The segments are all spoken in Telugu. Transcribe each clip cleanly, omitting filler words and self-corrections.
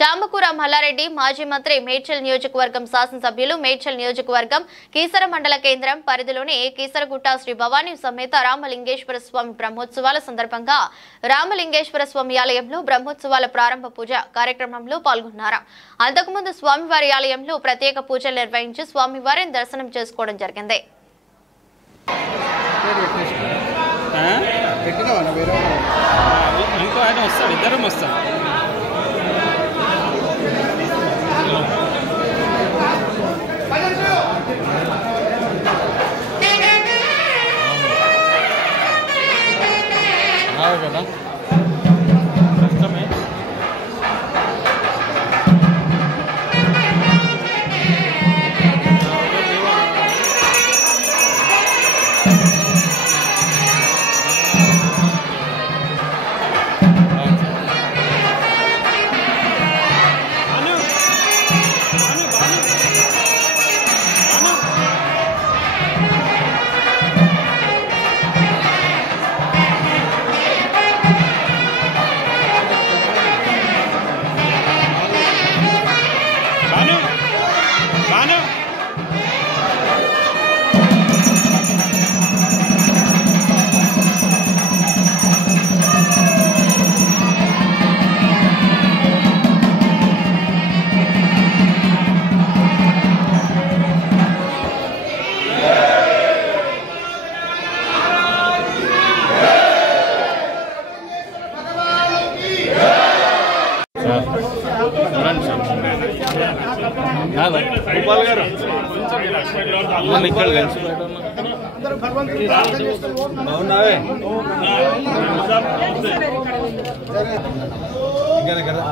చామకూర మల్లారెడ్డి మాజీ మంత్రి మేడ్చల్ నియోజకవర్గం శాసనసభ్యులు మేడ్చల్ నియోజకవర్గం కీసర మండల కేంద్రం పరిధిలోని కీసరగుట్ట శ్రీ భవానీ సమేత రామలింగేశ్వర స్వామి బ్రహ్మోత్సవాల సందర్భంగా రామలింగేశ్వర స్వామి ఆలయంలో బ్రహ్మోత్సవాల ప్రారంభ పూజ కార్యక్రమంలో పాల్గొన్నారు. అంతకుముందు స్వామివారి ఆలయంలో ప్రత్యేక పూజలు నిర్వహించి స్వామివారిని దర్శనం చేసుకోవడం జరిగింది. కదా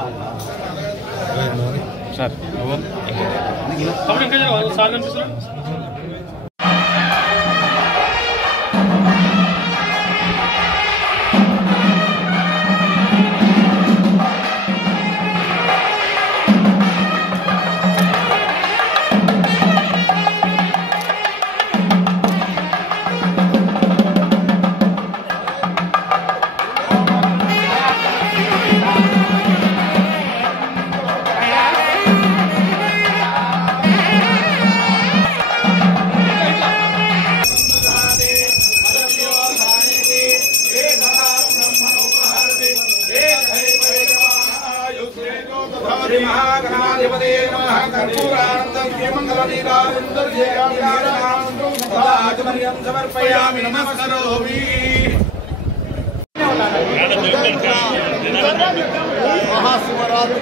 మహాశివరాత్రి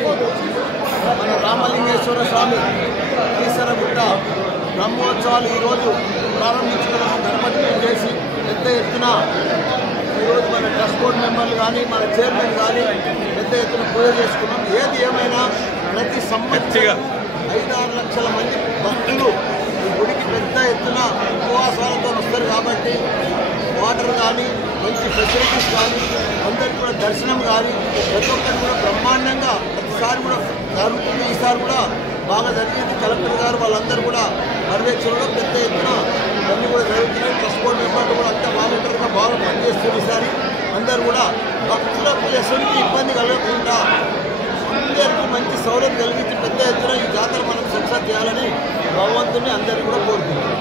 మన రామలింగేశ్వర స్వామి కీసరగుట్ట బ్రహ్మోత్సవాలు ఈరోజు ప్రారంభించుకున్నాము. గణపతి చేసి పెద్ద ఎత్తున ఈరోజు మన ట్రస్ట్ బోర్డు మెంబర్లు కానీ మన చైర్మన్ కానీ పెద్ద ఎత్తున పూజ చేసుకున్నాం. ఏది ఏమైనా ప్రతి సంవత్సరం 5-6 లక్షల మంది భక్తులు ఈ గుడికి పెద్ద ఎత్తున ఉపవాసాలతో వస్తారు కాబట్టి వాటర్ కానీ మంచి ఫెసిలిటీస్ కానీ అందరికీ కూడా దర్శనం కానీ ప్రతి ఒక్కరు కూడా బ్రహ్మాండంగా ప్రతిసారి కూడా జరుగుతుంది. ఈసారి కూడా బాగా జరిగింది. కలెక్టర్ గారు వాళ్ళందరూ కూడా పర్యవేక్షణలో పెద్ద ఎత్తున అన్నీ కూడా జరుగుతున్నాయి. ట్రస్ట్ బోర్డు మెంబర్లు కూడా అంతా వాలంటీర్గా బాగా పనిచేస్తుంది. ఈసారి అందరూ కూడా భక్తులకు ఎటువంటి ఇబ్బంది కలగకుండా అందరికీ మంచి సౌలభ్యం కలిగించి పెద్ద ఎత్తున ఈ జాతర మనం సక్సెస్ చేయాలని భగవంతుని అందరికీ కూడా కోరుకుంటున్నాం.